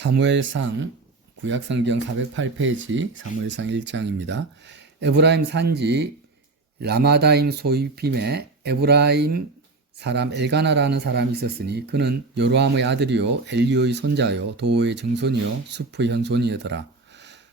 사무엘상 구약성경 408페이지 사무엘상 1장입니다. 에브라임 산지 라마다임 소이핌에 에브라임 사람 엘가나라는 사람이 있었으니 그는 여로함의 아들이요 엘리오의 손자요 도오의 증손이요 숲의 현손이더라.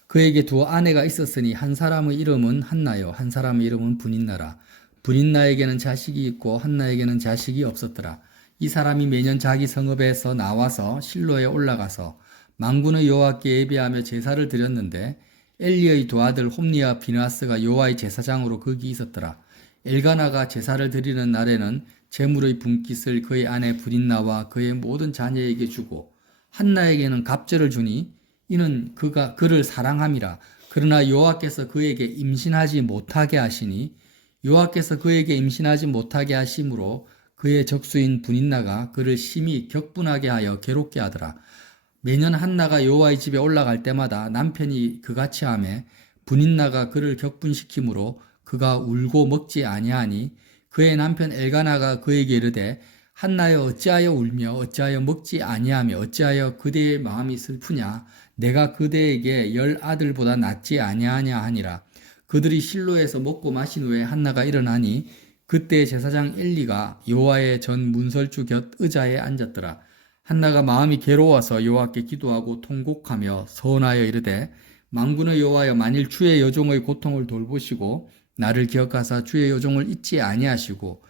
그에게 두 아내가 있었으니 한 사람의 이름은 한나요 한 사람의 이름은 분인나라. 분인나에게는 자식이 있고 한나에게는 자식이 없었더라. 이 사람이 매년 자기 성읍에서 나와서 실로에 올라가서 만군의 여호와께 예배하며 제사를 드렸는데 엘리의 두 아들 홈니와 비나스가 여호와의 제사장으로 거기 있었더라. 엘가나가 제사를 드리는 날에는 제물의 분깃을 그의 아내 분인나와 그의 모든 자녀에게 주고 한나에게는 갑절을 주니 이는 그가 그를 사랑함이라. 그러나 여호와께서 그에게 임신하지 못하게 하시니 여호와께서 그에게 임신하지 못하게 하심으로 그의 적수인 분인나가 그를 심히 격분하게 하여 괴롭게 하더라. 매년 한나가 여호와의 집에 올라갈 때마다 남편이 그같이 하매 분인나가 그를 격분시키므로 그가 울고 먹지 아니하니 그의 남편 엘가나가 그에게 이르되 한나여 어찌하여 울며 어찌하여 먹지 아니하며 어찌하여 그대의 마음이 슬프냐 내가 그대에게 10 아들보다 낫지 아니하냐 하니라. 그들이 실로에서 먹고 마신 후에 한나가 일어나니 그때 제사장 엘리가 여호와의 전 문설주 곁 의자에 앉았더라. 한나가 마음이 괴로워서 여호와께 기도하고 통곡하며 서원하여 이르되 만군의 여호와여 만일 주의 여종의 고통을 돌보시고 나를 기억하사 주의 여종을 잊지 아니하시고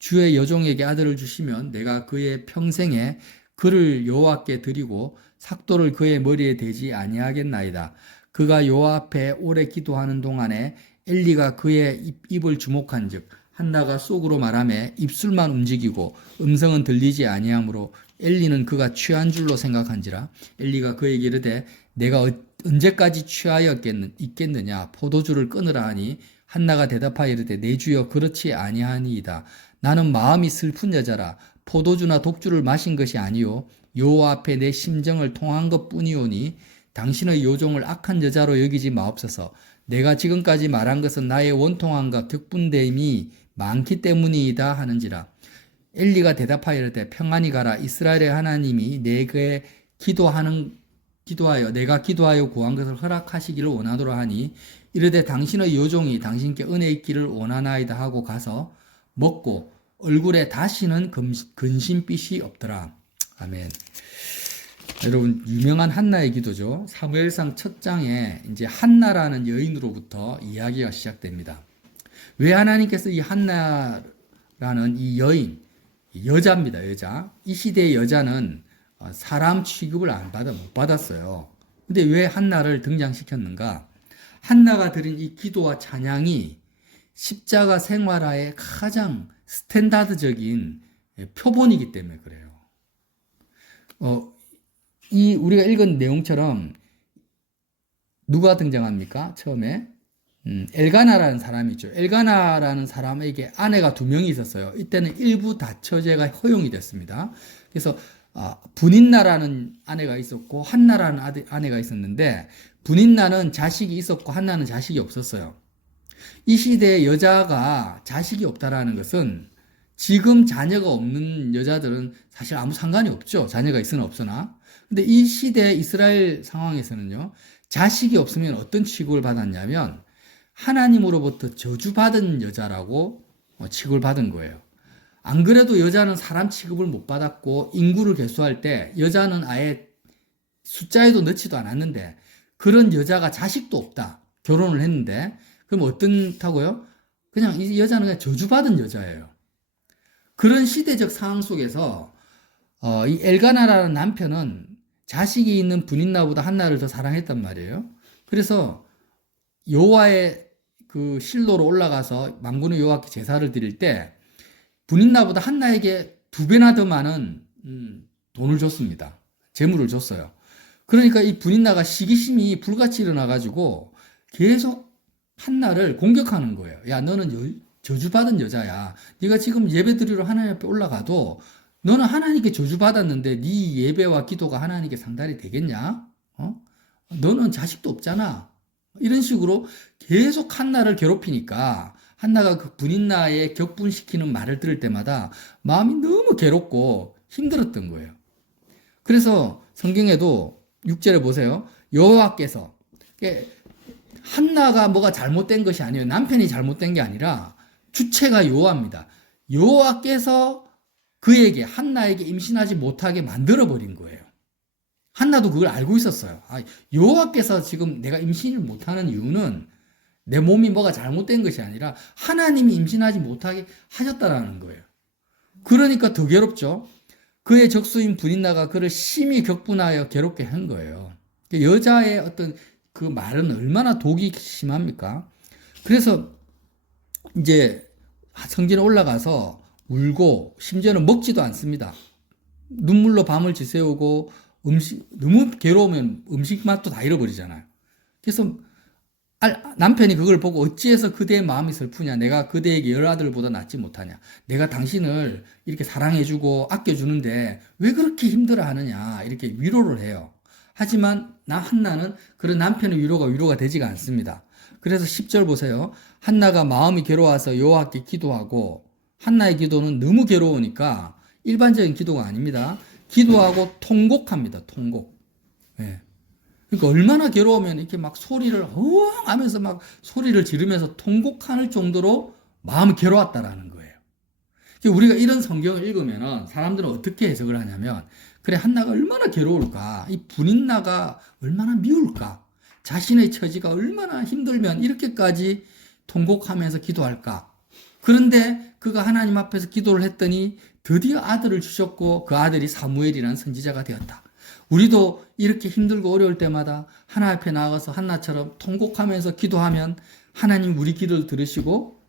주의 여종에게 아들을 주시면 내가 그의 평생에 그를 여호와께 드리고 삭도를 그의 머리에 대지 아니하겠나이다. 그가 여호와 앞에 오래 기도하는 동안에 엘리가 그의 입을 주목한즉 한나가 속으로 말하며 입술만 움직이고 음성은 들리지 아니하므로 엘리는 그가 취한 줄로 생각한지라. 엘리가 그에게 이르되 내가 언제까지 취하여 있겠느냐 포도주를 끊으라 하니 한나가 대답하여 이르되 내 주여 그렇지 아니하니이다. 나는 마음이 슬픈 여자라 포도주나 독주를 마신 것이 아니요 여호와 앞에 내 심정을 통한 것뿐이오니 당신의 요종을 악한 여자로 여기지 마옵소서. 내가 지금까지 말한 것은 나의 원통함과 격분됨이 많기 때문이다 하는지라. 엘리가 대답하여 이르되 평안히 가라. 이스라엘의 하나님이 내게 기도하여 내가 기도하여 구한 것을 허락하시기를 원하노라 하니 이르되 당신의 요종이 당신께 은혜 있기를 원하나이다 하고 가서 먹고 얼굴에 다시는 근심빛이 없더라. 아멘. 여러분 유명한 한나의 기도죠. 사무엘상 첫 장에 이제 한나라는 여인으로부터 이야기가 시작됩니다. 왜 하나님께서 이 한나라는 이 여인, 여자입니다. 여자. 이 시대의 여자는 사람 취급을 못 받았어요. 근데 왜 한나를 등장시켰는가? 한나가 드린 이 기도와 찬양이 십자가 생활화의 가장 스탠다드적인 표본이기 때문에 그래요. 이 우리가 읽은 내용처럼 누가 등장합니까? 처음에 엘가나라는 사람이 있죠. 엘가나라는 사람에게 아내가 2명이 있었어요. 이때는 일부 다처제가 허용이 됐습니다. 그래서 분인나라는 아내가 있었고 한나라는 아내가 있었는데 분인나는 자식이 있었고 한나는 자식이 없었어요. 이 시대에 여자가 자식이 없다라는 것은 지금 자녀가 없는 여자들은 사실 아무 상관이 없죠. 자녀가 있으나 없으나. 근데 이 시대 이스라엘 상황에서는요. 자식이 없으면 어떤 취급을 받았냐면 하나님으로부터 저주받은 여자라고 취급을 받은 거예요. 안 그래도 여자는 사람 취급을 못 받았고 인구를 계수할 때 여자는 아예 숫자에도 넣지도 않았는데 그런 여자가 자식도 없다. 결혼을 했는데 그럼 어떻다고요? 그냥 이 여자는 그냥 저주받은 여자예요. 그런 시대적 상황 속에서 이 엘가나라는 남편은 자식이 있는 분인나보다 한나를 더 사랑했단 말이에요. 그래서 여호와의 그 실로로 올라가서 만군의 여호와께 제사를 드릴 때 분인나보다 한나에게 2배나 더 많은 돈을 줬습니다. 재물을 줬어요. 그러니까 이 분인나가 시기심이 불같이 일어나가지고 계속 한나를 공격하는 거예요. 야, 너는 저주받은 여자야. 네가 지금 예배 드리러 하나님 앞에 올라가도 너는 하나님께 저주받았는데 네 예배와 기도가 하나님께 상달이 되겠냐? 너는 자식도 없잖아. 이런 식으로 계속 한나를 괴롭히니까 한나가 그 분인나의 격분시키는 말을 들을 때마다 마음이 너무 괴롭고 힘들었던 거예요. 그래서 성경에도 6절에 보세요. 여호와께서, 한나가 뭐가 잘못된 것이 아니에요. 남편이 잘못된 게 아니라 주체가 여호와입니다. 여호와께서 그에게, 한나에게 임신하지 못하게 만들어 버린 거예요. 한나도 그걸 알고 있었어요. 여호와께서 지금 내가 임신을 못하는 이유는 내 몸이 뭐가 잘못된 것이 아니라 하나님이 임신하지 못하게 하셨다라는 거예요. 그러니까 더 괴롭죠. 그의 적수인 분인나가 그를 심히 격분하여 괴롭게 한 거예요. 여자의 어떤 그 말은 얼마나 독이 심합니까? 그래서 이제 성전에 올라가서 울고 심지어는 먹지도 않습니다. 눈물로 밤을 지새우고 너무 괴로우면 음식 맛도 다 잃어버리잖아요. 그래서 남편이 그걸 보고 어찌해서 그대의 마음이 슬프냐. 내가 그대에게 열 아들보다 낫지 못하냐. 내가 당신을 이렇게 사랑해주고 아껴주는데 왜 그렇게 힘들어하느냐. 이렇게 위로를 해요. 하지만 한나는 그런 남편의 위로가 되지가 않습니다. 그래서 10절 보세요. 한나가 마음이 괴로워서 여호와께 기도하고, 한나의 기도는 너무 괴로우니까 일반적인 기도가 아닙니다. 기도하고 통곡합니다. 통곡. 네. 그러니까 얼마나 괴로우면 이렇게 막 소리를 허웅 하면서 막 소리를 지르면서 통곡할 정도로 마음이 괴로웠다라는 거예요. 우리가 이런 성경을 읽으면 사람들은 어떻게 해석을 하냐면, 그래, 한나가 얼마나 괴로울까? 이 분인나가 얼마나 미울까? 자신의 처지가 얼마나 힘들면 이렇게까지 통곡하면서 기도할까? 그런데 그가 하나님 앞에서 기도를 했더니 드디어 아들을 주셨고 그 아들이 사무엘이라는 선지자가 되었다. 우리도 이렇게 힘들고 어려울 때마다 하나님 앞에 나가서 한나처럼 통곡하면서 기도하면 하나님 우리 기도를 들으시고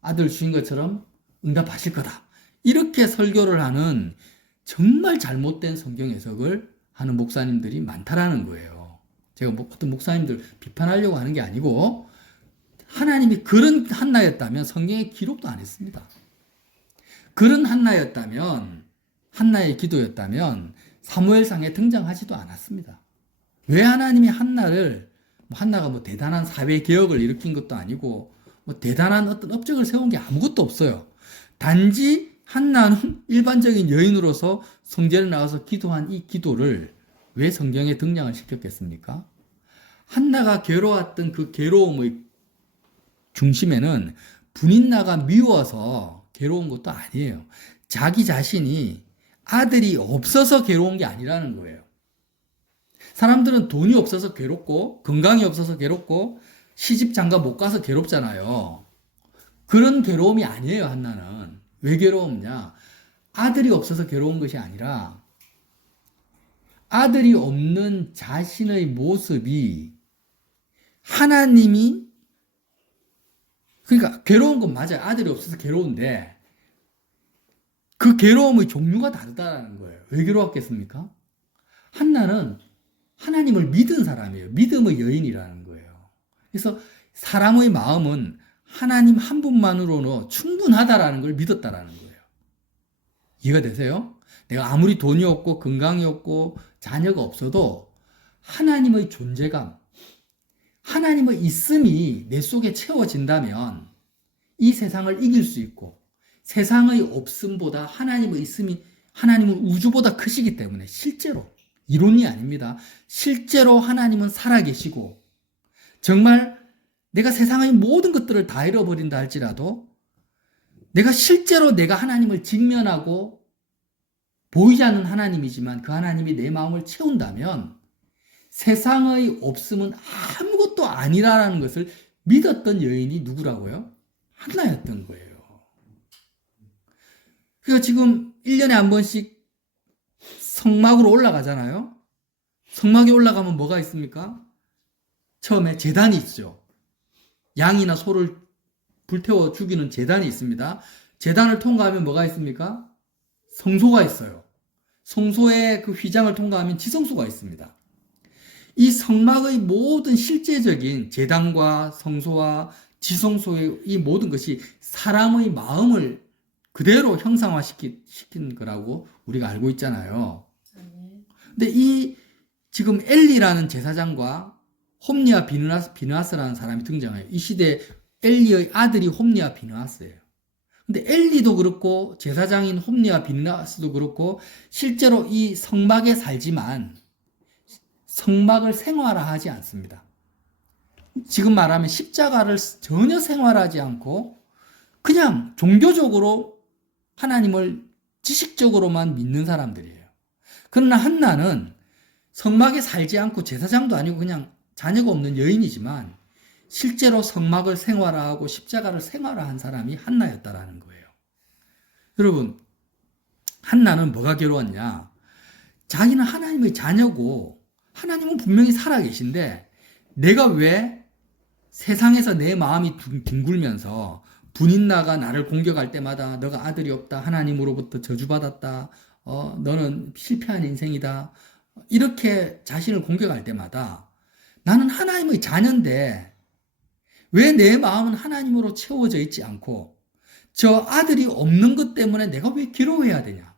아들 주신 것처럼 응답하실 거다. 이렇게 설교를 하는 정말 잘못된 성경 해석을 하는 목사님들이 많다라는 거예요. 제가 어떤 목사님들 비판하려고 하는 게 아니고, 하나님이 그런 한나였다면 성경에 기록도 안 했습니다. 그런 한나였다면, 한나의 기도였다면 사무엘상에 등장하지도 않았습니다. 왜 하나님이 한나가 뭐 대단한 사회 개혁을 일으킨 것도 아니고 뭐 대단한 어떤 업적을 세운 게 아무것도 없어요. 단지 한나는 일반적인 여인으로서 성전에 나가서 기도한 이 기도를 왜 성경에 등장을 시켰겠습니까? 한나가 괴로웠던 그 괴로움의 중심에는 분인나가 미워서 괴로운 것도 아니에요. 자기 자신이 아들이 없어서 괴로운 게 아니라는 거예요. 사람들은 돈이 없어서 괴롭고 건강이 없어서 괴롭고 시집 장가 못 가서 괴롭잖아요. 그런 괴로움이 아니에요. 한나는. 왜 괴로웠냐? 아들이 없어서 괴로운 것이 아니라 아들이 없는 자신의 모습이 하나님이, 그러니까 괴로운 건 맞아요. 아들이 없어서 괴로운데 그 괴로움의 종류가 다르다는 거예요. 왜 괴로웠겠습니까? 한나는 하나님을 믿은 사람이에요. 믿음의 여인이라는 거예요. 그래서 사람의 마음은 하나님 한 분만으로는 충분하다라는 걸 믿었다라는 거예요. 이해가 되세요? 내가 아무리 돈이 없고 건강이 없고 자녀가 없어도 하나님의 존재감, 하나님의 있음이 내 속에 채워진다면 이 세상을 이길 수 있고, 세상의 없음보다 하나님의 있음이, 하나님은 우주보다 크시기 때문에 실제로, 이론이 아닙니다. 실제로 하나님은 살아계시고, 정말 내가 세상의 모든 것들을 다 잃어버린다 할지라도 내가 실제로 내가 하나님을 직면하고 보이지 않는 하나님이지만 그 하나님이 내 마음을 채운다면 세상의 없음은 아무것도 아니라는 것을 믿었던 여인이 누구라고요? 한나였던 거예요. 그러니까 지금 1년에 한 번씩 성막으로 올라가잖아요. 성막에 올라가면 뭐가 있습니까? 처음에 제단이 있죠. 양이나 소를 불태워 죽이는 제단이 있습니다. 제단을 통과하면 뭐가 있습니까? 성소가 있어요. 성소의 그 휘장을 통과하면 지성소가 있습니다. 이 성막의 모든 실제적인 제단과 성소와 지성소의 이 모든 것이 사람의 마음을 그대로 형상화시킨 거라고 우리가 알고 있잖아요. 근데 이 지금 엘리라는 제사장과 홈리와 비느하스라는 사람이 등장해요. 이 시대에 엘리의 아들이 홈리와 비느하스예요. 근데 엘리도 그렇고 제사장인 홈리와 비느하스도 그렇고 실제로 이 성막에 살지만 성막을 생활화하지 않습니다. 지금 말하면 십자가를 전혀 생활하지 않고 그냥 종교적으로 하나님을 지식적으로만 믿는 사람들이에요. 그러나 한나는 성막에 살지 않고 제사장도 아니고 그냥 자녀가 없는 여인이지만 실제로 성막을 생활화하고 십자가를 생활화한 사람이 한나였다라는 거예요. 여러분, 한나는 뭐가 괴로웠냐? 자기는 하나님의 자녀고 하나님은 분명히 살아계신데 내가 왜 세상에서 내 마음이 뒹굴면서 분인나가 나를 공격할 때마다 너가 아들이 없다, 하나님으로부터 저주받았다, 너는 실패한 인생이다, 이렇게 자신을 공격할 때마다 나는 하나님의 자녀인데 왜 내 마음은 하나님으로 채워져 있지 않고 저 아들이 없는 것 때문에 내가 왜 괴로워해야 되냐?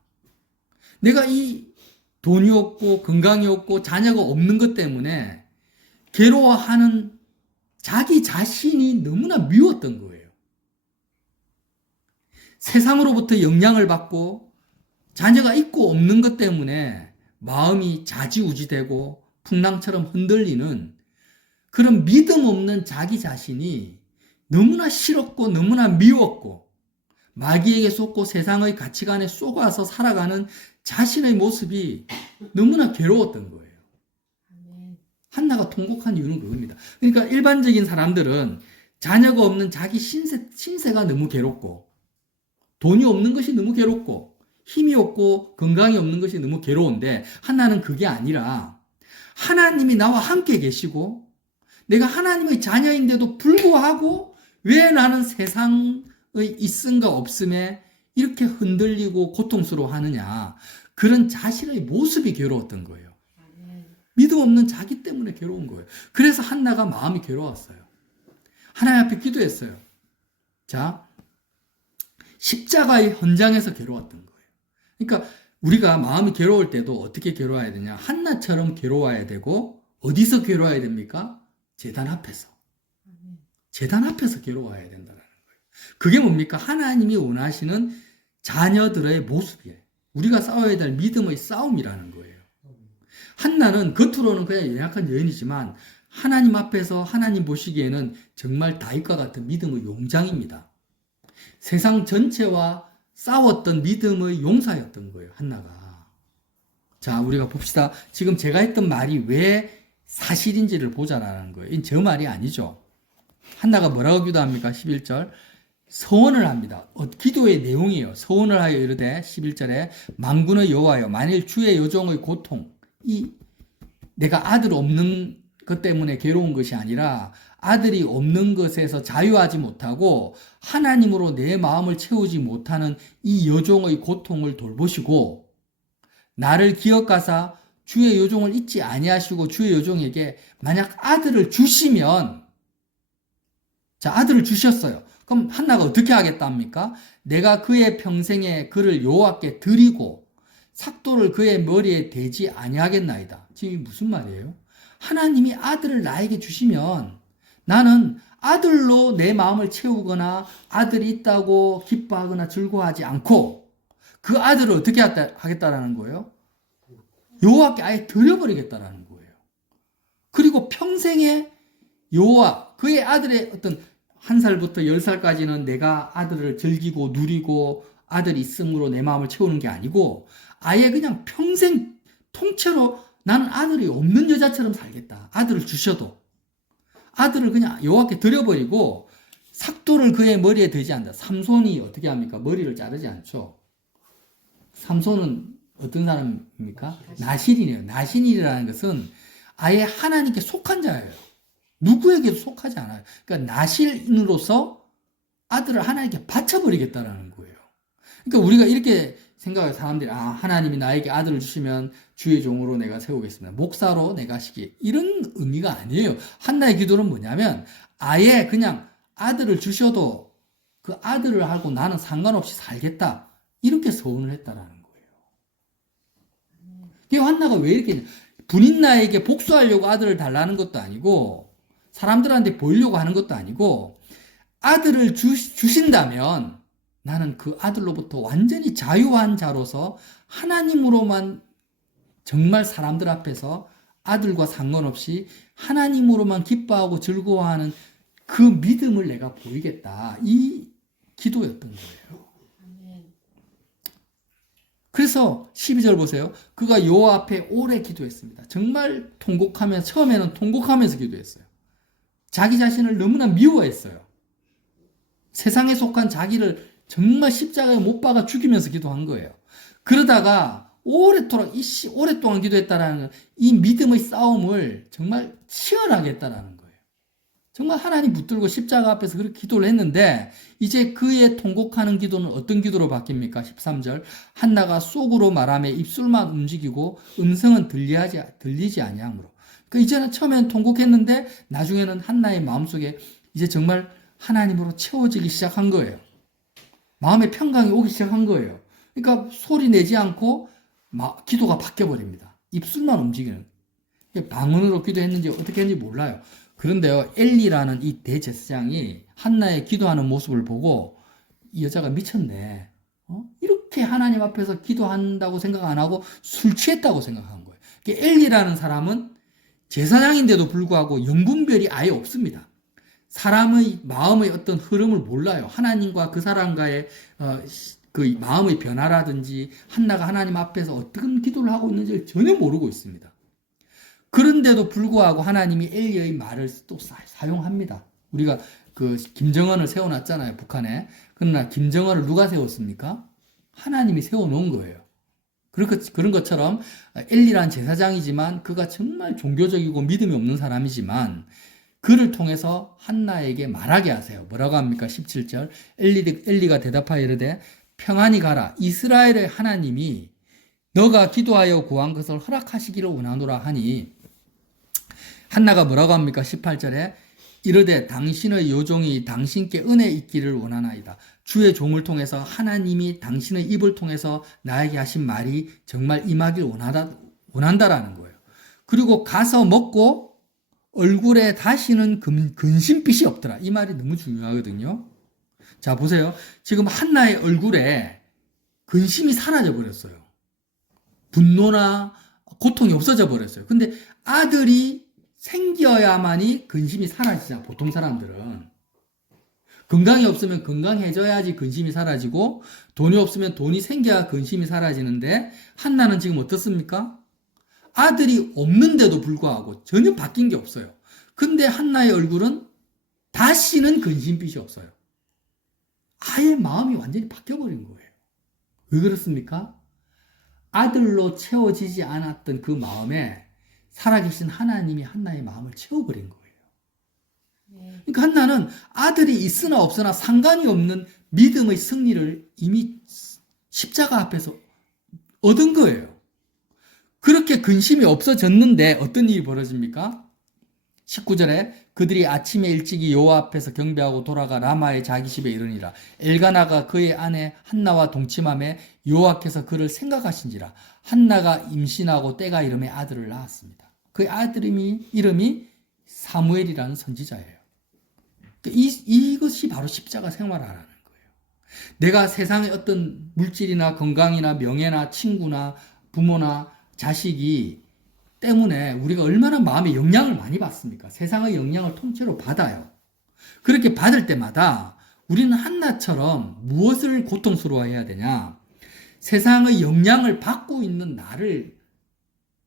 내가 이 돈이 없고 건강이 없고 자녀가 없는 것 때문에 괴로워하는 자기 자신이 너무나 미웠던 거예요. 세상으로부터 영향을 받고 자녀가 있고 없는 것 때문에 마음이 좌지우지되고 풍랑처럼 흔들리는 그런 믿음 없는 자기 자신이 너무나 싫었고 너무나 미웠고 마귀에게 속고 세상의 가치관에 속아서 살아가는 자신의 모습이 너무나 괴로웠던 거예요. 한나가 통곡한 이유는 그겁니다. 그러니까 일반적인 사람들은 자녀가 없는 자기 신세가 너무 괴롭고 돈이 없는 것이 너무 괴롭고 힘이 없고 건강이 없는 것이 너무 괴로운데 한나는 그게 아니라 하나님이 나와 함께 계시고 내가 하나님의 자녀인데도 불구하고 왜 나는 세상의 있음과 없음에 이렇게 흔들리고 고통스러워하느냐, 그런 자신의 모습이 괴로웠던 거예요. 믿음 없는 자기 때문에 괴로운 거예요. 그래서 한나가 마음이 괴로웠어요. 하나님 앞에 기도했어요. 자, 십자가의 현장에서 괴로웠던 거예요. 그러니까 우리가 마음이 괴로울 때도 어떻게 괴로워야 되냐? 한나처럼 괴로워야 되고 어디서 괴로워야 됩니까? 제단 앞에서. 제단 앞에서 괴로워야 된다는 거예요. 그게 뭡니까? 하나님이 원하시는 자녀들의 모습이에요. 우리가 싸워야 될 믿음의 싸움이라는 거예요. 한나는 겉으로는 그냥 연약한 여인이지만 하나님 앞에서 하나님 보시기에는 정말 다윗과 같은 믿음의 용장입니다. 세상 전체와 싸웠던 믿음의 용사였던 거예요, 한나가. 자, 우리가 봅시다. 지금 제가 했던 말이 왜 사실인지를 보자라는 거예요. 이건 저 말이 아니죠. 한나가 뭐라고 기도합니까? 11절. 서원을 합니다. 기도의 내용이에요. 서원을 하여 이르되 11절에 만군의 여호와여 만일 주의 여종의 고통, 내가 아들 없는 것 때문에 괴로운 것이 아니라 아들이 없는 것에서 자유하지 못하고 하나님으로 내 마음을 채우지 못하는 이 여종의 고통을 돌보시고 나를 기억하사 주의 여종을 잊지 아니하시고 주의 여종에게 만약 아들을 주시면, 자, 아들을 주셨어요. 그럼 한나가 어떻게 하겠답니까? 내가 그의 평생에 그를 여호와께 드리고 삭도를 그의 머리에 대지 아니하겠나이다. 지금 무슨 말이에요? 하나님이 아들을 나에게 주시면 나는 아들로 내 마음을 채우거나 아들이 있다고 기뻐하거나 즐거워하지 않고 그 아들을 어떻게 하겠다라는 거예요? 여호와께 아예 드려버리겠다라는 거예요. 그리고 평생에 여호와, 그의 아들의 어떤 1살부터 10살까지는 내가 아들을 즐기고 누리고 아들이 있음으로 내 마음을 채우는 게 아니고 아예 그냥 평생 통째로 나는 아들이 없는 여자처럼 살겠다. 아들을 주셔도 아들을 그냥 여호와께 드려버리고 삭도를 그의 머리에 대지 않는다. 삼손이 어떻게 합니까? 머리를 자르지 않죠. 삼손은 어떤 사람입니까? 나실이네요. 나실이라는 것은 아예 하나님께 속한 자예요. 누구에게도 속하지 않아요. 그러니까 나실인으로서 아들을 하나님께 바쳐버리겠다라는 거예요. 그러니까 우리가 이렇게 생각해요. 사람들이 하나님이 나에게 아들을 주시면 주의 종으로 내가 세우겠습니다. 목사로 내가 하시기, 이런 의미가 아니에요. 한나의 기도는 뭐냐면 아예 그냥 아들을 주셔도 그 아들을 하고 나는 상관없이 살겠다, 이렇게 서원을 했다라는 거예요. 한나가 왜 이렇게 분인나에게 복수하려고 아들을 달라는 것도 아니고 사람들한테 보이려고 하는 것도 아니고 아들을 주신다면 나는 그 아들로부터 완전히 자유한 자로서 하나님으로만 정말 사람들 앞에서 아들과 상관없이 하나님으로만 기뻐하고 즐거워하는 그 믿음을 내가 보이겠다. 이 기도였던 거예요. 그래서 12절 보세요. 그가 여호와 앞에 오래 기도했습니다. 정말 통곡하면서, 처음에는 통곡하면서 기도했어요. 자기 자신을 너무나 미워했어요. 세상에 속한 자기를 정말 십자가에 못 박아 죽이면서 기도한 거예요. 그러다가 오랫동안 기도했다라는 이 믿음의 싸움을 정말 치열하게 했다라는 거예요. 정말 하나님 붙들고 십자가 앞에서 그렇게 기도를 했는데 이제 그의 통곡하는 기도는 어떤 기도로 바뀝니까? 13절 한나가 속으로 말하며 입술만 움직이고 음성은 들리지 아니하므로. 그러니까 이제는 처음에는 통곡했는데 나중에는 한나의 마음속에 이제 정말 하나님으로 채워지기 시작한 거예요. 마음의 평강이 오기 시작한 거예요. 그러니까 소리 내지 않고 기도가 바뀌어버립니다. 입술만 움직이는. 방언으로 기도했는지 어떻게 했는지 몰라요. 그런데요, 엘리라는 이 대제사장이 한나의 기도하는 모습을 보고 이 여자가 미쳤네. 이렇게 하나님 앞에서 기도한다고 생각 안 하고 술 취했다고 생각한 거예요. 엘리라는 사람은 제사장인데도 불구하고 영분별이 아예 없습니다. 사람의 마음의 어떤 흐름을 몰라요. 하나님과 그 사람과의 그 마음의 변화라든지 한나가 하나님 앞에서 어떤 기도를 하고 있는지를 전혀 모르고 있습니다. 그런데도 불구하고 하나님이 엘리의 말을 또 사용합니다. 우리가 그 김정은을 세워놨잖아요, 북한에. 그러나 김정은을 누가 세웠습니까? 하나님이 세워놓은 거예요. 그런 것처럼 엘리란 제사장이지만 그가 정말 종교적이고 믿음이 없는 사람이지만 그를 통해서 한나에게 말하게 하세요. 뭐라고 합니까? 17절 엘리가 대답하여 이르되 평안히 가라. 이스라엘의 하나님이 너가 기도하여 구한 것을 허락하시기를 원하노라 하니 한나가 뭐라고 합니까? 18절에 이르되 당신의 요종이 당신께 은혜 있기를 원하나이다. 주의 종을 통해서 하나님이 당신의 입을 통해서 나에게 하신 말이 정말 임하길 원한다라는 거예요. 그리고 가서 먹고 얼굴에 다시는 근심빛이 없더라. 이 말이 너무 중요하거든요. 자, 보세요. 지금 한나의 얼굴에 근심이 사라져 버렸어요. 분노나 고통이 없어져 버렸어요. 근데 아들이 생겨야만이 근심이 사라지잖아. 보통 사람들은. 건강이 없으면 건강해져야지 근심이 사라지고 돈이 없으면 돈이 생겨야 근심이 사라지는데 한나는 지금 어떻습니까? 아들이 없는데도 불구하고 전혀 바뀐 게 없어요. 근데 한나의 얼굴은 다시는 근심빛이 없어요. 아예 마음이 완전히 바뀌어버린 거예요. 왜 그렇습니까? 아들로 채워지지 않았던 그 마음에 살아계신 하나님이 한나의 마음을 채워버린 거예요. 그러니까 한나는 아들이 있으나 없으나 상관이 없는 믿음의 승리를 이미 십자가 앞에서 얻은 거예요. 그렇게 근심이 없어졌는데 어떤 일이 벌어집니까? 19절에 그들이 아침에 일찍이 여호와 앞에서 경배하고 돌아가 라마의 자기 집에 이르니라. 엘가나가 그의 아내 한나와 동침함에 여호와께서 그를 생각하신지라. 한나가 임신하고 때가 이름에 아들을 낳았습니다. 그의 아들 이름이 사무엘이라는 선지자예요. 이것이 바로 십자가 생활하라는 거예요. 내가 세상의 어떤 물질이나 건강이나 명예나 친구나 부모나 자식이 때문에 우리가 얼마나 마음에 영향을 많이 받습니까? 세상의 영향을 통째로 받아요. 그렇게 받을 때마다 우리는 한나처럼 무엇을 고통스러워해야 되냐? 세상의 영향을 받고 있는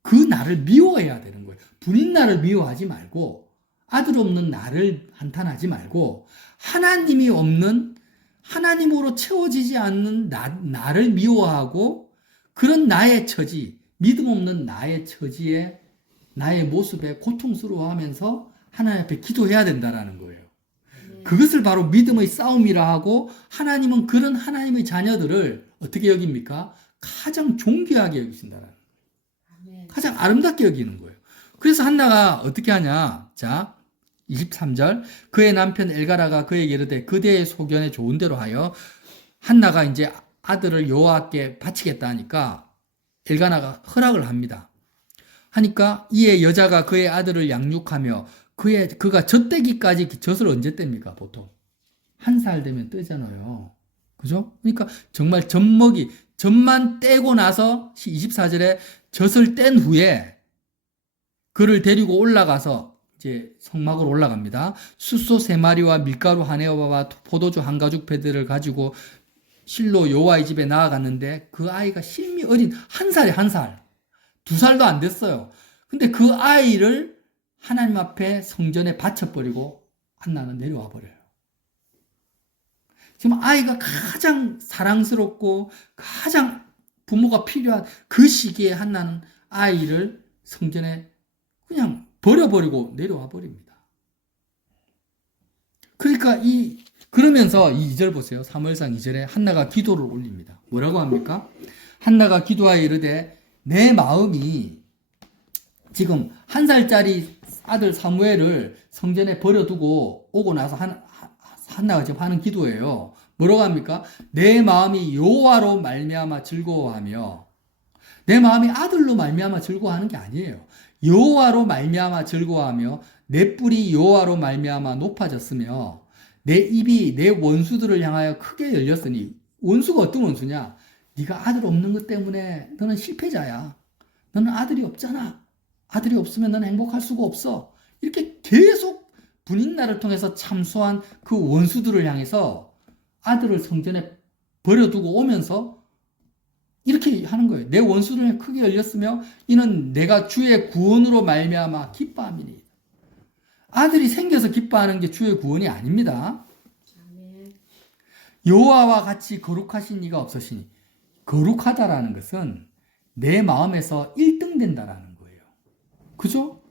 그 나를 미워해야 되는 거예요. 불인 나를 미워하지 말고 아들 없는 나를 한탄하지 말고 하나님이 없는 하나님으로 채워지지 않는 나를 미워하고 그런 나의 처지 믿음 없는 나의 처지에 나의 모습에 고통스러워하면서 하나님 앞에 기도해야 된다라는 거예요. 그것을 바로 믿음의 싸움이라 하고 하나님은 그런 하나님의 자녀들을 어떻게 여깁니까? 가장 존귀하게 여기신다라는 거예요. 가장 아름답게 여기는 거예요. 그래서 한나가 어떻게 하냐? 자, 23절 그의 남편 엘가나가 그에게 이르되 그대의 소견에 좋은 대로 하여 한나가 이제 아들을 여호와께 바치겠다 하니까 엘가나가 허락을 합니다. 하니까 이에 여자가 그의 아들을 양육하며 그가 젖대기까지 젖을 언제 뗍니까? 보통 1살 되면 떼잖아요. 그죠? 그러니까 정말 젖만 떼고 나서 24절에 젖을 뗀 후에 그를 데리고 올라가서 이제 성막으로 올라갑니다. 숫소 3마리와 밀가루 한 에어와 포도주 한 가죽 패드를 가지고 실로 여호와의 집에 나아갔는데 그 아이가 실미 어린 1살에 1살, 2살도 안 됐어요. 근데 그 아이를 하나님 앞에 성전에 바쳐버리고 한나는 내려와 버려요. 지금 아이가 가장 사랑스럽고 가장 부모가 필요한 그 시기에 한나는 아이를 성전에 그냥 버려버리고 내려와 버립니다. 그러니까 그러면서 이 2절 보세요. 사무엘상 2절에 한나가 기도를 올립니다. 뭐라고 합니까? 한나가 기도하여 이르되 내 마음이 지금 1살짜리 아들 사무엘을 성전에 버려두고 오고 나서 한나가 지금 하는 기도예요. 뭐라고 합니까? 내 마음이 여호와로 말미암아 즐거워하며, 내 마음이 아들로 말미암아 즐거워하는 게 아니에요. 여호와로 말미암아 즐거워하며 내 뿔이 여호와로 말미암아 높아졌으며 내 입이 내 원수들을 향하여 크게 열렸으니. 원수가 어떤 원수냐? 네가 아들 없는 것 때문에 너는 실패자야. 너는 아들이 없잖아. 아들이 없으면 너는 행복할 수가 없어. 이렇게 계속 분인날을 통해서 참소한 그 원수들을 향해서 아들을 성전에 버려두고 오면서 이렇게 하는 거예요. 내 원수를 크게 열렸으며 이는 내가 주의 구원으로 말미암아 기뻐함이니. 아들이 생겨서 기뻐하는 게 주의 구원이 아닙니다. 여호와와 같이 거룩하신 이가 없으시니. 거룩하다라는 것은 내 마음에서 1등 된다라는 거예요. 그죠?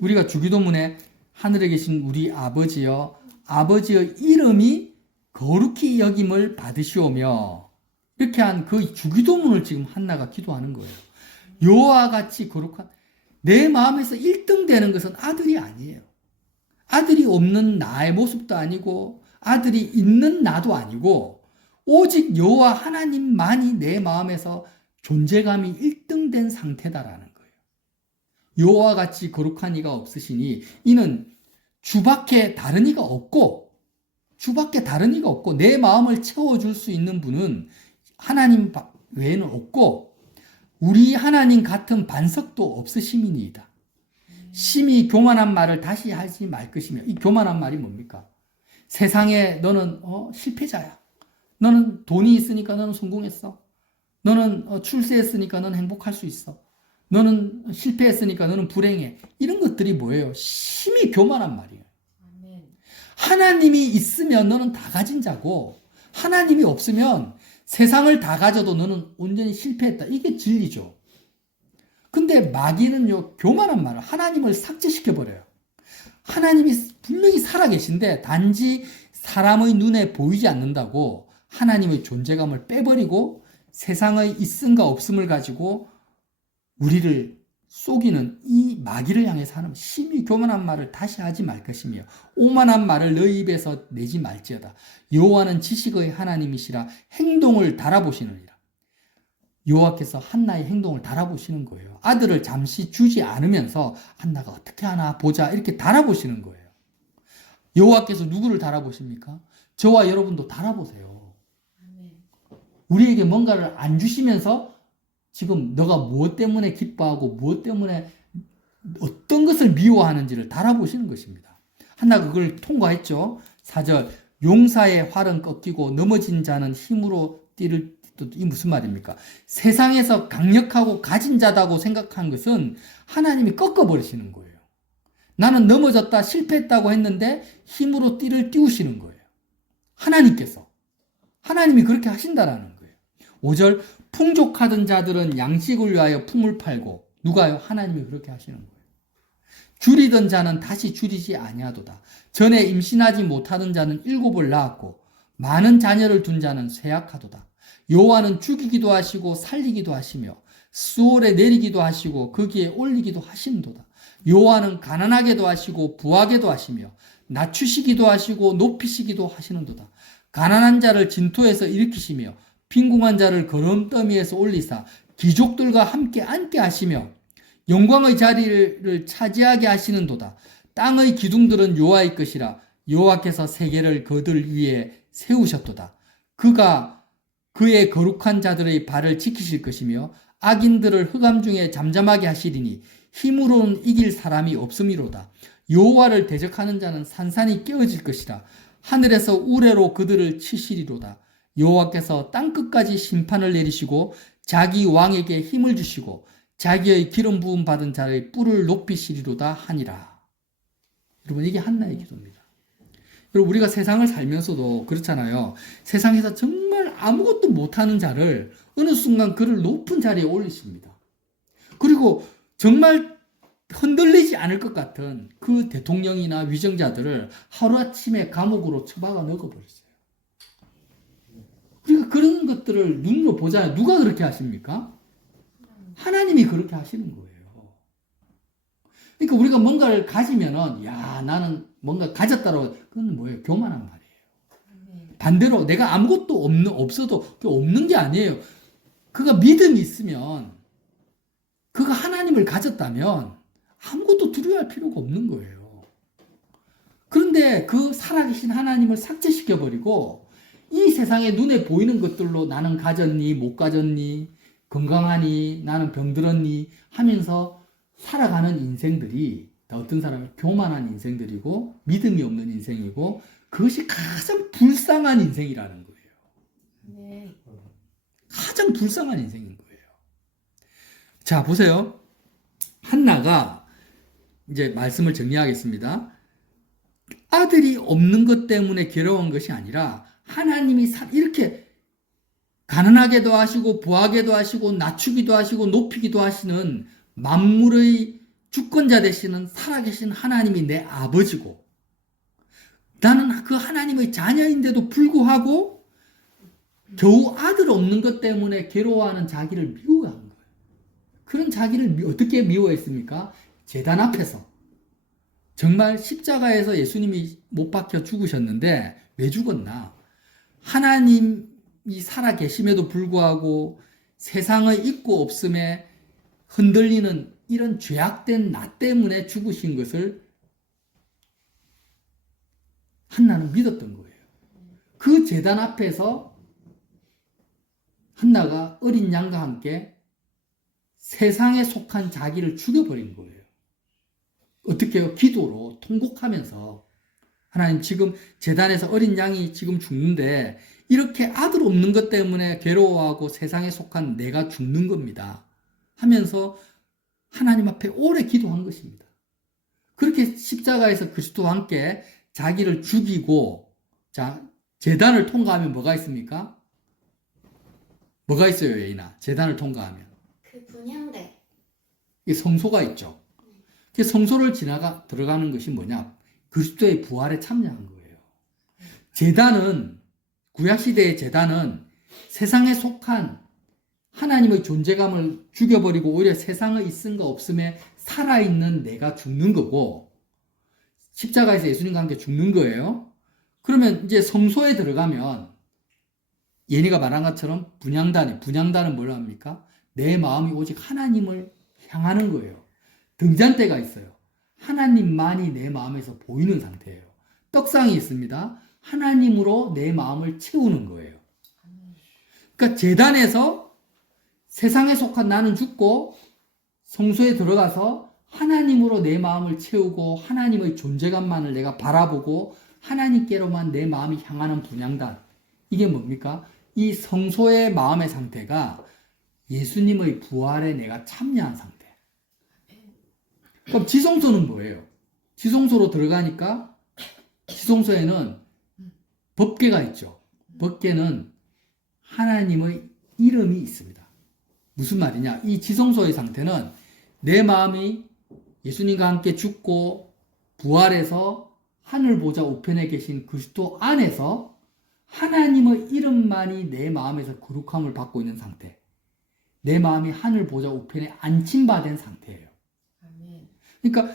우리가 주기도문에 하늘에 계신 우리 아버지여, 아버지의 이름이 거룩히 여김을 받으시오며, 이렇게 한 그 주기도문을 지금 한나가 기도하는 거예요. 여호와와 같이 거룩한, 내 마음에서 1등 되는 것은 아들이 아니에요. 아들이 없는 나의 모습도 아니고 아들이 있는 나도 아니고 오직 여호와 하나님만이 내 마음에서 존재감이 1등 된 상태다라는 거예요. 여호와 같이 거룩한 이가 없으시니 이는 주밖에 다른 이가 없고, 주밖에 다른 이가 없고 내 마음을 채워줄 수 있는 분은 하나님 외에는 없고 우리 하나님 같은 반석도 없으심이니이다. 심히 교만한 말을 다시 하지 말 것이며. 이 교만한 말이 뭡니까? 세상에 너는 실패자야. 너는 돈이 있으니까 너는 성공했어. 너는 출세했으니까 너는 행복할 수 있어. 너는 실패했으니까 너는 불행해. 이런 것들이 뭐예요? 심히 교만한 말이에요. 하나님이 있으면 너는 다 가진 자고 하나님이 없으면 세상을 다 가져도 너는 온전히 실패했다. 이게 진리죠. 근데 마귀는요, 교만한 말을, 하나님을 삭제시켜버려요. 하나님이 분명히 살아계신데 단지 사람의 눈에 보이지 않는다고 하나님의 존재감을 빼버리고 세상의 있음과 없음을 가지고 우리를 속이는 이 마귀를 향해서 하는 심히 교만한 말을 다시 하지 말 것이며 오만한 말을 너희 입에서 내지 말지어다. 여호와는 지식의 하나님이시라 행동을 달아보시느니라. 여호와께서 한나의 행동을 달아보시는 거예요. 아들을 잠시 주지 않으면서 한나가 어떻게 하나 보자 이렇게 달아보시는 거예요. 여호와께서 누구를 달아보십니까? 저와 여러분도 달아보세요. 우리에게 뭔가를 안 주시면서 지금 너가 무엇 때문에 기뻐하고 무엇 때문에 어떤 것을 미워하는지를 달아보시는 것입니다. 한나가 그걸 통과했죠. 4절 용사의 활은 꺾이고 넘어진 자는 힘으로 띠를. 이 무슨 말입니까? 세상에서 강력하고 가진 자다고 생각한 것은 하나님이 꺾어버리시는 거예요. 나는 넘어졌다 실패했다고 했는데 힘으로 띠를 띄우시는 거예요. 하나님께서. 하나님이 그렇게 하신다라는 거예요. 5절 풍족하던 자들은 양식을 위하여 품을 팔고. 누가요? 하나님이 그렇게 하시는 거예요. 줄이던 자는 다시 줄이지 아니하도다. 전에 임신하지 못하던 자는 7을 낳았고 많은 자녀를 둔 자는 쇠약하도다. 여호와는 죽이기도 하시고 살리기도 하시며 수월에 내리기도 하시고 거기에 올리기도 하신도다. 여호와는 가난하게도 하시고 부하게도 하시며 낮추시기도 하시고 높이시기도 하시는도다. 가난한 자를 진토에서 일으키시며 빈궁한 자를 거름더미에서 올리사 귀족들과 함께 앉게 하시며 영광의 자리를 차지하게 하시는도다. 땅의 기둥들은 여호와의 것이라. 여호와께서 세계를 그들 위에 세우셨도다. 그가 그의 거룩한 자들의 발을 지키실 것이며 악인들을 흑암 중에 잠잠하게 하시리니 힘으로는 이길 사람이 없음이로다. 여호와를 대적하는 자는 산산이 깨어질 것이라. 하늘에서 우레로 그들을 치시리로다. 여호와께서 땅끝까지 심판을 내리시고 자기 왕에게 힘을 주시고 자기의 기름 부음 받은 자의 뿔을 높이시리로다 하니라. 여러분, 이게 한나의 기도입니다. 여러분, 우리가 세상을 살면서도 그렇잖아요. 세상에서 정말 아무것도 못하는 자를 어느 순간 그를 높은 자리에 올리십니다. 그리고 정말 흔들리지 않을 것 같은 그 대통령이나 위정자들을 하루아침에 감옥으로 처박아 넣어버렸어요. 우리가 그런 것들을 눈으로 보잖아요. 누가 그렇게 하십니까? 하나님이 그렇게 하시는 거예요. 그러니까 우리가 뭔가를 가지면은, 야, 나는 뭔가 가졌다고, 그건 뭐예요? 교만한 말이에요. 반대로 내가 아무것도 없어도 없는 게 아니에요. 그가 믿음이 있으면, 그가 하나님을 가졌다면 아무것도 두려워할 필요가 없는 거예요. 그런데 그 살아계신 하나님을 삭제시켜버리고 이 세상에 눈에 보이는 것들로 나는 가졌니, 못 가졌니, 건강하니, 나는 병들었니 하면서 살아가는 인생들이 어떤 사람은 교만한 인생들이고 믿음이 없는 인생이고 그것이 가장 불쌍한 인생이라는 거예요. 네. 가장 불쌍한 인생인 거예요. 자, 보세요. 한나가 이제 말씀을 정리하겠습니다. 아들이 없는 것 때문에 괴로운 것이 아니라 하나님이 이렇게 가난하게도 하시고 부하게도 하시고 낮추기도 하시고 높이기도 하시는 만물의 주권자 되시는 살아계신 하나님이 내 아버지고 나는 그 하나님의 자녀인데도 불구하고 겨우 아들 없는 것 때문에 괴로워하는 자기를 미워한 거예요. 그런 자기를 어떻게 미워했습니까? 제단 앞에서. 정말 십자가에서 예수님이 못 박혀 죽으셨는데 왜 죽었나? 하나님이 살아 계심에도 불구하고 세상의 있고 없음에 흔들리는 이런 죄악된 나 때문에 죽으신 것을 한나는 믿었던 거예요. 그 제단 앞에서 한나가 어린 양과 함께 세상에 속한 자기를 죽여버린 거예요. 어떻게 해요? 기도로 통곡하면서 하나님, 지금 제단에서 어린 양이 지금 죽는데 이렇게 아들 없는 것 때문에 괴로워하고 세상에 속한 내가 죽는 겁니다 하면서 하나님 앞에 오래 기도한 것입니다. 그렇게 십자가에서 그리스도와 함께 자기를 죽이고, 자, 제단을 통과하면 뭐가 있습니까? 뭐가 있어요, 예인아? 제단을 통과하면 그 분향대. 이 성소가 있죠. 그 성소를 들어가는 것이 뭐냐? 그리스도의 부활에 참여한 거예요. 제단은, 구약시대의 제단은 세상에 속한 하나님의 존재감을 죽여버리고 오히려 세상의 있음과 없음에 살아있는 내가 죽는 거고, 십자가에서 예수님과 함께 죽는 거예요. 그러면 이제 성소에 들어가면 예니가 말한 것처럼 분향단은 뭘 합니까? 내 마음이 오직 하나님을 향하는 거예요. 등잔대가 있어요. 하나님만이 내 마음에서 보이는 상태예요. 떡상이 있습니다. 하나님으로 내 마음을 채우는 거예요. 그러니까 제단에서 세상에 속한 나는 죽고 성소에 들어가서 하나님으로 내 마음을 채우고 하나님의 존재감만을 내가 바라보고 하나님께로만 내 마음이 향하는 분향단. 이게 뭡니까? 이 성소의 마음의 상태가 예수님의 부활에 내가 참여한 상태. 그럼 지성소는 뭐예요? 지성소로 들어가니까 지성소에는 법궤가 있죠. 법궤는 하나님의 이름이 있습니다. 무슨 말이냐? 이 지성소의 상태는 내 마음이 예수님과 함께 죽고 부활해서 하늘 보좌 우편에 계신 그리스도 안에서 하나님의 이름만이 내 마음에서 거룩함을 받고 있는 상태. 내 마음이 하늘 보좌 우편에 안침받은 상태예요. 그러니까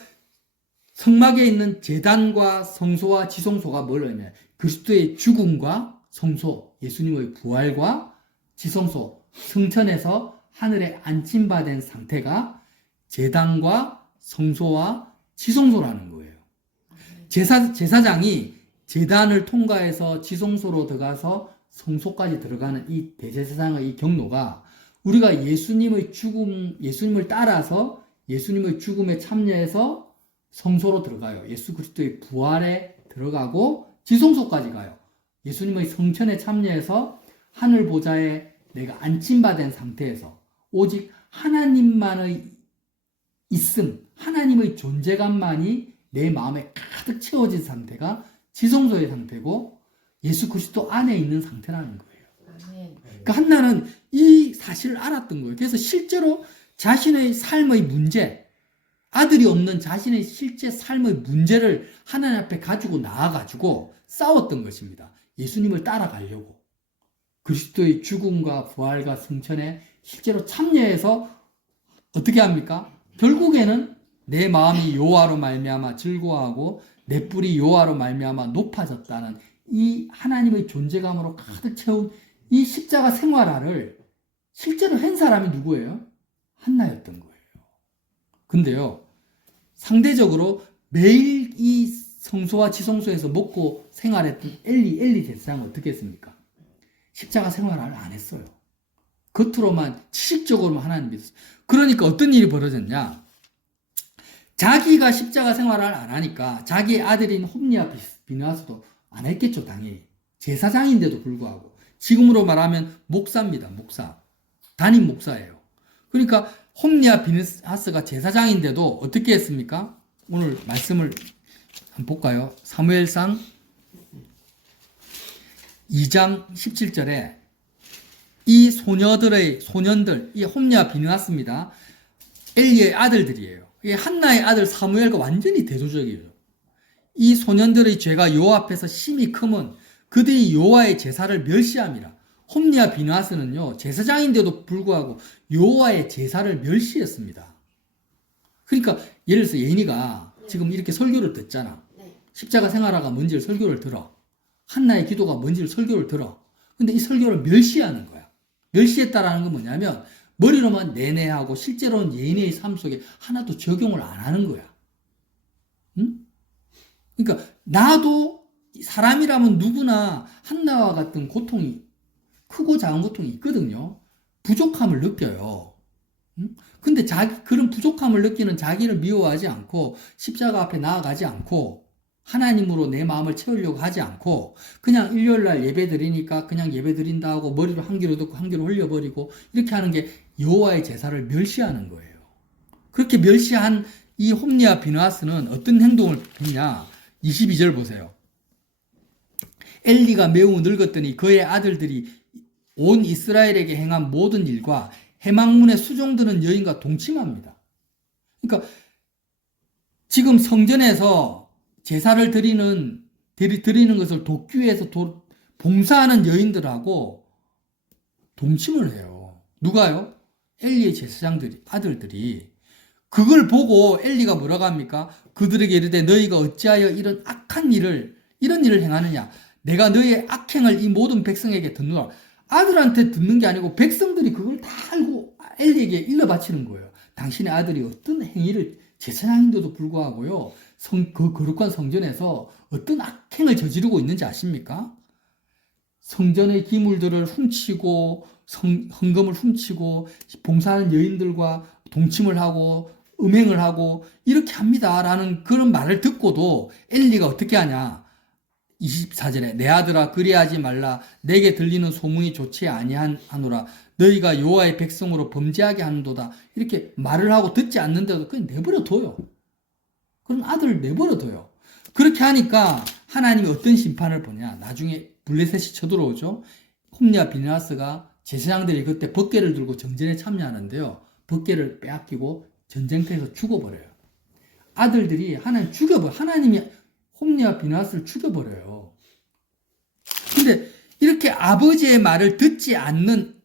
성막에 있는 제단과 성소와 지성소가 뭘 의미해요? 그리스도의 죽음과 성소, 예수님의 부활과 지성소, 성천에서 하늘에 안침받은 상태가 제단과 성소와 지성소라는 거예요. 제사장이 제단을 통과해서 지성소로 들어가서 성소까지 들어가는 이 대제사장의 이 경로가 우리가 예수님의 죽음, 예수님을 따라서 예수님의 죽음에 참여해서 성소로 들어가요. 예수 그리스도의 부활에 들어가고 지성소까지 가요. 예수님의 성천에 참여해서 하늘 보좌에 내가 안침받은 상태에서 오직 하나님만의 있음, 하나님의 존재감만이 내 마음에 가득 채워진 상태가 지성소의 상태고 예수 그리스도 안에 있는 상태라는 거예요. 그러니까 한나는 이 사실을 알았던 거예요. 그래서 실제로 자신의 삶의 문제, 아들이 없는 자신의 실제 삶의 문제를 하나님 앞에 가지고 나와가지고 싸웠던 것입니다. 예수님을 따라가려고. 그리스도의 죽음과 부활과 승천에 실제로 참여해서 어떻게 합니까? 결국에는 내 마음이 여호와로 말미암아 즐거워하고 내 뿔이 여호와로 말미암아 높아졌다는 이 하나님의 존재감으로 가득 채운 이 십자가 생활화를 실제로 한 사람이 누구예요? 한나였던 거예요. 근데요, 상대적으로 매일 이 성소와 지성소에서 먹고 생활했던 엘리 제사장은 어떻게 했습니까? 십자가 생활을 안 했어요. 겉으로만 지식적으로만 하나님 믿었어요. 그러니까 어떤 일이 벌어졌냐? 자기가 십자가 생활을 안 하니까 자기의 아들인 홈리와 비느하스도 안 했겠죠, 당연히. 제사장인데도 불구하고. 지금으로 말하면 목사입니다, 목사. 담임 목사예요. 그러니까 홈리와 비느하스가 제사장인데도 어떻게 했습니까? 오늘 말씀을 한번 볼까요? 사무엘상 2장 17절에 이 소년들, 이 홈리와 비느하스입니다. 엘리의 아들들이에요. 이 한나의 아들 사무엘과 완전히 대조적이에요. 이 소년들의 죄가 여호와 앞에서 심히 크면 그들이 여호와의 제사를 멸시함이라. 홈리와 비느하스는요, 제사장인데도 불구하고 여호와의 제사를 멸시했습니다. 그러니까 예를 들어서 예인이가 지금 이렇게 설교를 듣잖아. 십자가 생활화가 뭔지를 설교를 들어. 한나의 기도가 뭔지를 설교를 들어. 근데 이 설교를 멸시하는 거야. 멸시했다라는 건 뭐냐면 머리로만 내내하고 실제로는 예인의 삶 속에 하나도 적용을 안 하는 거야. 응? 그러니까 나도 사람이라면 누구나 한나와 같은 고통이 크고 작은 고통이 있거든요. 부족함을 느껴요. 응? 근데 그런 부족함을 느끼는 자기를 미워하지 않고 십자가 앞에 나아가지 않고 하나님으로 내 마음을 채우려고 하지 않고 그냥 일요일날 예배 드리니까 그냥 예배 드린다 하고 머리로 한 귀로 듣고 한 귀로 흘려버리고 이렇게 하는 게 여호와의 제사를 멸시하는 거예요. 그렇게 멸시한 이 홈리와 비느하스는 어떤 행동을 했냐? 22절 보세요. 엘리가 매우 늙었더니 그의 아들들이 온 이스라엘에게 행한 모든 일과 해망문에 수종드는 여인과 동침합니다. 그러니까 지금 성전에서 제사를 드리는 것을 돕기위해서 봉사하는 여인들하고 동침을 해요. 누가요? 엘리의 제사장들이, 아들들이. 그걸 보고 엘리가 뭐라고 합니까? 그들에게 이르되 너희가 어찌하여 이런 일을 행하느냐? 내가 너희의 악행을 이 모든 백성에게 듣노라. 아들한테 듣는 게 아니고 백성들이 그걸 다 알고 엘리에게 일러 바치는 거예요. 당신의 아들이 어떤 행위를 제사장인데도 불구하고요. 그 거룩한 성전에서 어떤 악행을 저지르고 있는지 아십니까? 성전의 기물들을 훔치고 헌금을 훔치고 봉사하는 여인들과 동침을 하고 음행을 하고 이렇게 합니다라는 그런 말을 듣고도 엘리가 어떻게 하냐? 24절에 내 아들아 그리하지 말라 내게 들리는 소문이 좋지 아니하노라 너희가 여호와의 백성으로 범죄하게 하는도다 이렇게 말을 하고 듣지 않는데도 그냥 내버려 둬요. 그런 아들을 내버려 둬요. 그렇게 하니까 하나님이 어떤 심판을 보냐? 나중에 블레셋이 쳐들어오죠. 홈리와 비느하스가 제사장들이 그때 법궤를 들고 정전에 참여하는데요. 법궤를 빼앗기고 전쟁터에서 죽어버려요. 아들들이 하나님 죽여버려요. 하나님이 홈리와 비느하스를 죽여버려요. 근데 이렇게 아버지의 말을 듣지 않는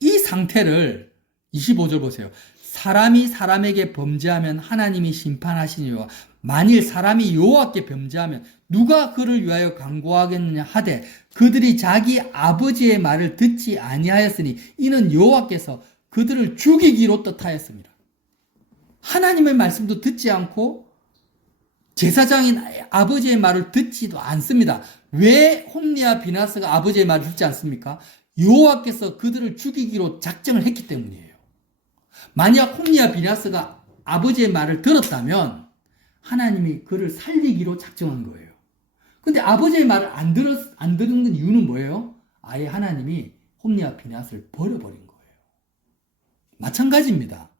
이 상태를 25절 보세요. 사람이 사람에게 범죄하면 하나님이 심판하시니와 만일 사람이 여호와께 범죄하면 누가 그를 위하여 간구하겠느냐 하되 그들이 자기 아버지의 말을 듣지 아니하였으니 이는 여호와께서 그들을 죽이기로 뜻하였습니다. 하나님의 말씀도 듣지 않고 제사장인 아버지의 말을 듣지도 않습니다. 왜 홈리와 비느하스가 아버지의 말을 듣지 않습니까? 여호와께서 그들을 죽이기로 작정을 했기 때문이에요. 만약 홈리와 비느하스가 아버지의 말을 들었다면 하나님이 그를 살리기로 작정한 거예요. 근데 아버지의 말을 안 들은 이유는 뭐예요? 아예 하나님이 홈리와 비낫을 버려버린 거예요. 마찬가지입니다.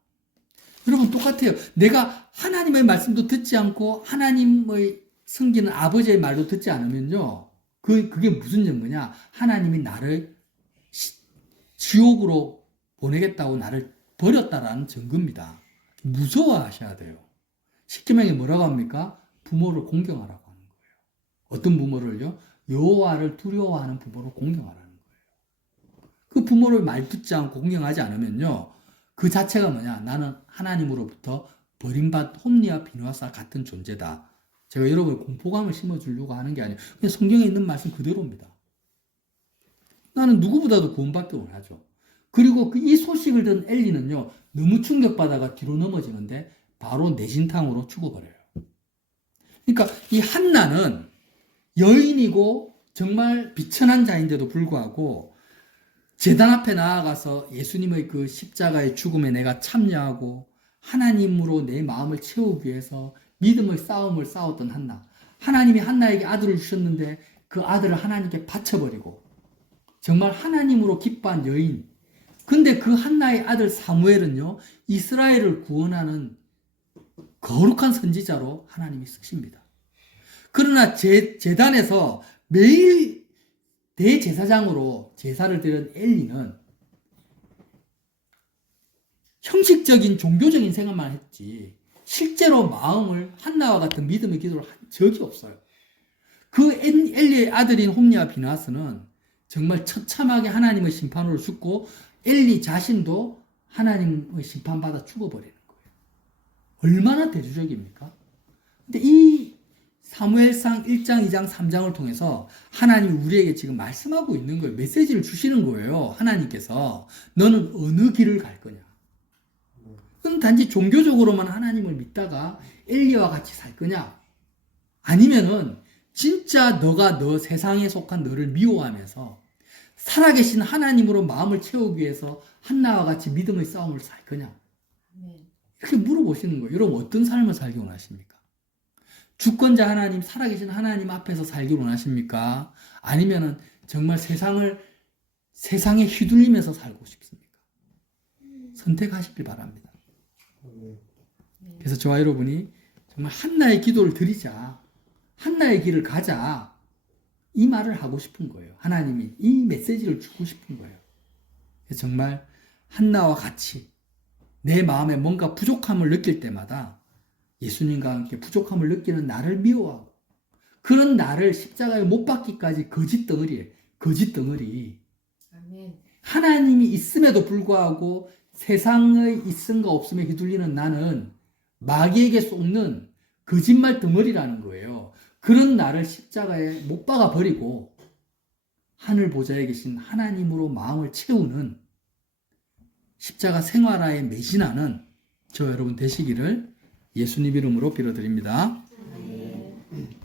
여러분 똑같아요. 내가 하나님의 말씀도 듣지 않고 하나님의 섬기는 아버지의 말도 듣지 않으면요. 그게 무슨 증거냐? 하나님이 나를 지옥으로 보내겠다고 나를 버렸다라는 증거입니다. 무서워하셔야 돼요. 십계명에 뭐라고 합니까? 부모를 공경하라고 하는 거예요. 어떤 부모를요? 여호와를 두려워하는 부모를 공경하라는 거예요. 그 부모를 말 듣지 않고 공경하지 않으면요. 그 자체가 뭐냐? 나는 하나님으로부터 버림받 홈리와 비누아사 같은 존재다. 제가 여러분의 공포감을 심어주려고 하는 게 아니에요. 그냥 성경에 있는 말씀 그대로입니다. 나는 누구보다도 구원받기 원하죠. 그리고 이 소식을 듣는 엘리는요. 너무 충격받아가 뒤로 넘어지는데 바로 내진탕으로 죽어버려요. 그러니까 이 한나는 여인이고 정말 비천한 자인데도 불구하고 제단 앞에 나아가서 예수님의 그 십자가의 죽음에 내가 참여하고 하나님으로 내 마음을 채우기 위해서 믿음의 싸움을 싸웠던 한나. 하나님이 한나에게 아들을 주셨는데 그 아들을 하나님께 바쳐버리고 정말 하나님으로 기뻐한 여인. 근데 그 한나의 아들 사무엘은요. 이스라엘을 구원하는 거룩한 선지자로 하나님이 쓰십니다. 그러나 제단에서 매일 대제사장으로 제사를 드린 엘리는 형식적인 종교적인 생각만 했지 실제로 마음을 한나와 같은 믿음의 기도를 한 적이 없어요. 그 엘리의 아들인 홈리와 비나스는 정말 처참하게 하나님의 심판으로 죽고 엘리 자신도 하나님의 심판받아 죽어버리는 거예요. 얼마나 대조적입니까? 근데 이 사무엘상 1장, 2장, 3장을 통해서 하나님이 우리에게 지금 말씀하고 있는 거예요. 메시지를 주시는 거예요. 하나님께서 너는 어느 길을 갈 거냐? 그럼 단지 종교적으로만 하나님을 믿다가 엘리와 같이 살 거냐? 아니면은 진짜 너가 너 세상에 속한 너를 미워하면서 살아계신 하나님으로 마음을 채우기 위해서 한나와 같이 믿음의 싸움을 살 거냐? 이렇게 물어보시는 거예요. 여러분 어떤 삶을 살기 원하십니까? 주권자 하나님, 살아계신 하나님 앞에서 살기 원하십니까? 아니면은 정말 세상에 휘둘리면서 살고 싶습니까? 선택하시길 바랍니다. 그래서 저와 여러분이 정말 한나의 기도를 드리자. 한나의 길을 가자. 이 말을 하고 싶은 거예요. 하나님이 이 메시지를 주고 싶은 거예요. 정말 한나와 같이 내 마음에 뭔가 부족함을 느낄 때마다 예수님과 함께 부족함을 느끼는 나를 미워하고 그런 나를 십자가에 못 박기까지 거짓 덩어리 아멘. 하나님이 있음에도 불구하고 세상의 있음과 없음에 휘둘리는 나는 마귀에게 쏟는 거짓말 덩어리라는 거예요. 그런 나를 십자가에 못 박아 버리고 하늘 보좌에 계신 하나님으로 마음을 채우는 십자가 생활화에 매진하는 저 여러분 되시기를 예수님 이름으로 빌어드립니다.